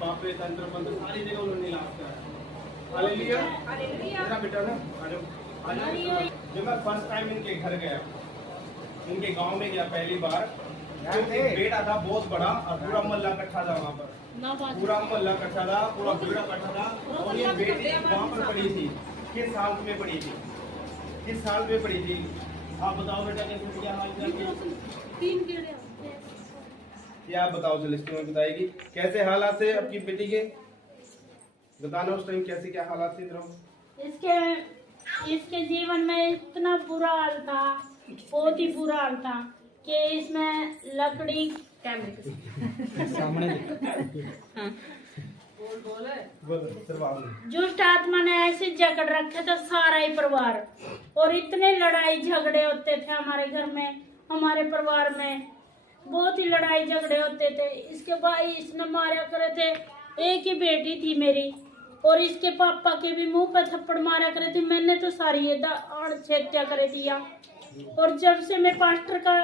बापे तंत्र मंत्र सारी जगह उन्होंने इलाज करा। हालेलुया बेटा ना जब मैं फर्स्ट टाइम इनके घर गया, इनके गांव में गया पहली बार, तो एक बेटा था बहुत बड़ा और पूरा मोहल्ला इकट्ठा था वहाँ पर, पूरा मोहल्ला इकट्ठा था, पूरा बेड़ा इकट्ठा था। और ये बेटी वहाँ पर पड़ी थी, किस साल में पड़ी थी, किस साल में पड़ी थी? आप बताओ बेटा कैसे क्या हाल चाल? ये आप बताओ, चलो इसको मैं बताएगी कैसे हालात थे आपकी बेटी के, बताना उस टाइम कैसे क्या हालात थे तेरे? इसके जीवन में इतना बुरा हाल था, बहुत ही बुरा हाल था कि इसमें लकड़ी सामने दुष्ट आत्मा ने ऐसे जकड़ रखा था सारा ही परिवार, और इतने लड़ाई झगड़े होते थे हमारे घर में, हमारे परिवार में बहुत ही लड़ाई झगड़े होते थे। इसके भाई इसने मारा करे थे, एक ही बेटी थी मेरी, और इसके पापा के भी मुंह पर थप्पड़ मारा करे थे। मैंने तो सारी हत्या कर दिया। और जब से मैं पास्टर का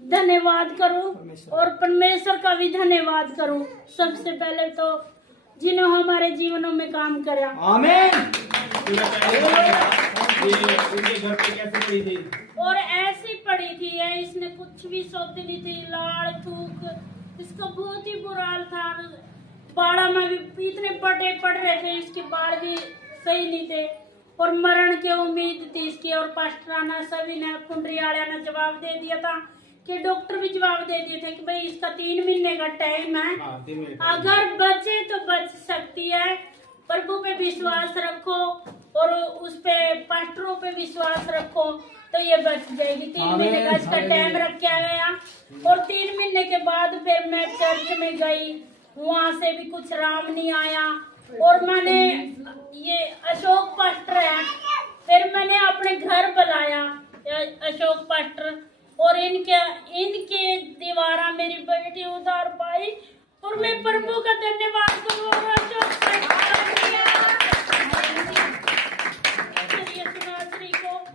धन्यवाद करूं और परमेश्वर का भी धन्यवाद करूं, सबसे पहले तो जिन्होंने हमारे जीवनों में काम करा। आमीन। उनके घर पे कैसे पड़ी थी? और ऐसी पड़ी थी है, इसने कुछ भी सोच ली थी, लाड़ थूक, इसका बहुत ही बुरा हाल था। बाड़ा में भी इतने बड़े पड़ रहे थे, इसके बाल भी सही नहीं थे, और मरण की उम्मीद थी इसकी। और पास्टराना सभी ने, कुंडरियाला ने जवाब दे दिया था कि डॉक्टर भी जवाब दे दिए थे कि भाई इसका 3 महीने का टाइम है, अगर बचे तो बच सकती है। प्रभु पे विश्वास रखो और उस पे पास्टरों पे विश्वास रखो तो ये बच जाएगी। 3 महीने का इसका टाइम रखा गया, और 3 महीने के बाद फिर मैं चर्च में गई, वहाँ से भी कुछ राम नहीं आया। और मैंने ये अशोक पास्टर है, फिर मैंने अपने घर बुलाया अशोक पास्टर, और इनके द्वारा मेरी बेटी उधार पाई, और मैं प्रभु का धन्यवाद करूँ। और अशोक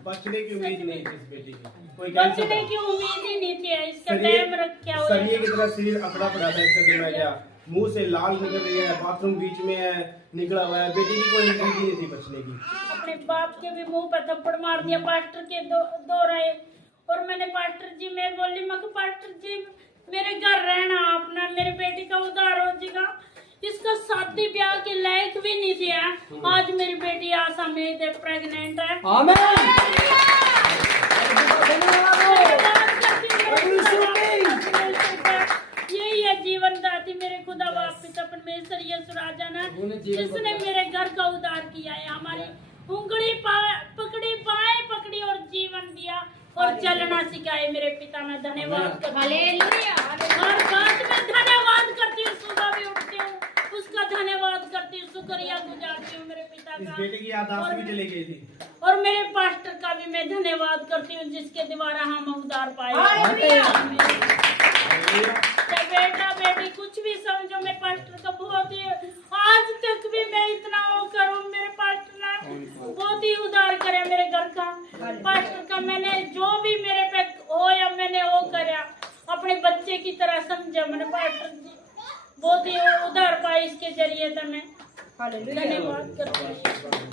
बचने की उम्मीद नहीं थी इस बेटी की, कोई बचने की उम्मीद ही नहीं थी, इसका टाइम रखा हुआ सरिये की तरह शरीर अकड़ा पड़ा था इसका दिल में, क्या मुंह से लाल निकल रही है, बाथरूम बीच में है, निकला हुआ है। बेटी की कोई उम्मीद नहीं थी बचने की। अपने बाप के भी मुंह पर थप्पड़ मार दिया पास्टर के दो रहे। और मैंने पास्टर जी, मैं बोली मैं पास्टर जी मेरे घर रहना अपना, मेरी बेटी का उद्धार हो जाएगा, इसका शादी ब्याह के लायक भी नहीं दिया। आज मेरी बेटी आशा में प्रेग्नेंट है। यही है जीवन दाती मेरे खुदा बाप पिता परमेश्वर यीशु राजा ने, जिसने मेरे घर का उद्धार किया है, हमारी उंगली पकड़ी, बाएं पकड़ी और जीवन दिया और चलना सिखाए। मेरे पिता में धन्यवाद हालेलुया। हर बात में धन्यवाद करती हूँ, सुबह भी उठती हूँ उसका धन्यवाद करती हूँ, शुक्रिया गुजारती हूँ मेरे पिता का। इस बेटे की याददाश्त भी चली गई थी। और मेरे पास्टर का भी मैं धन्यवाद करती हूँ, जिसके द्वारा हम उद्धार पाए। बेटा बेटी कुछ भी समझो, मैं पास्टर का बहुत ही, आज तक भी मैं इतना वो करूँ, मेरे पास्टर ने बहुत ही उद्धार करे मेरे घर का। पास्टर का मैंने जो भी मेरे पे हो या मैंने वो करा, अपने बच्चे की तरह समझा मैंने। पास्टर जी बहुत ही उद्धार पाए इसके जरिए, तो मैं धन्यवाद करती हूँ।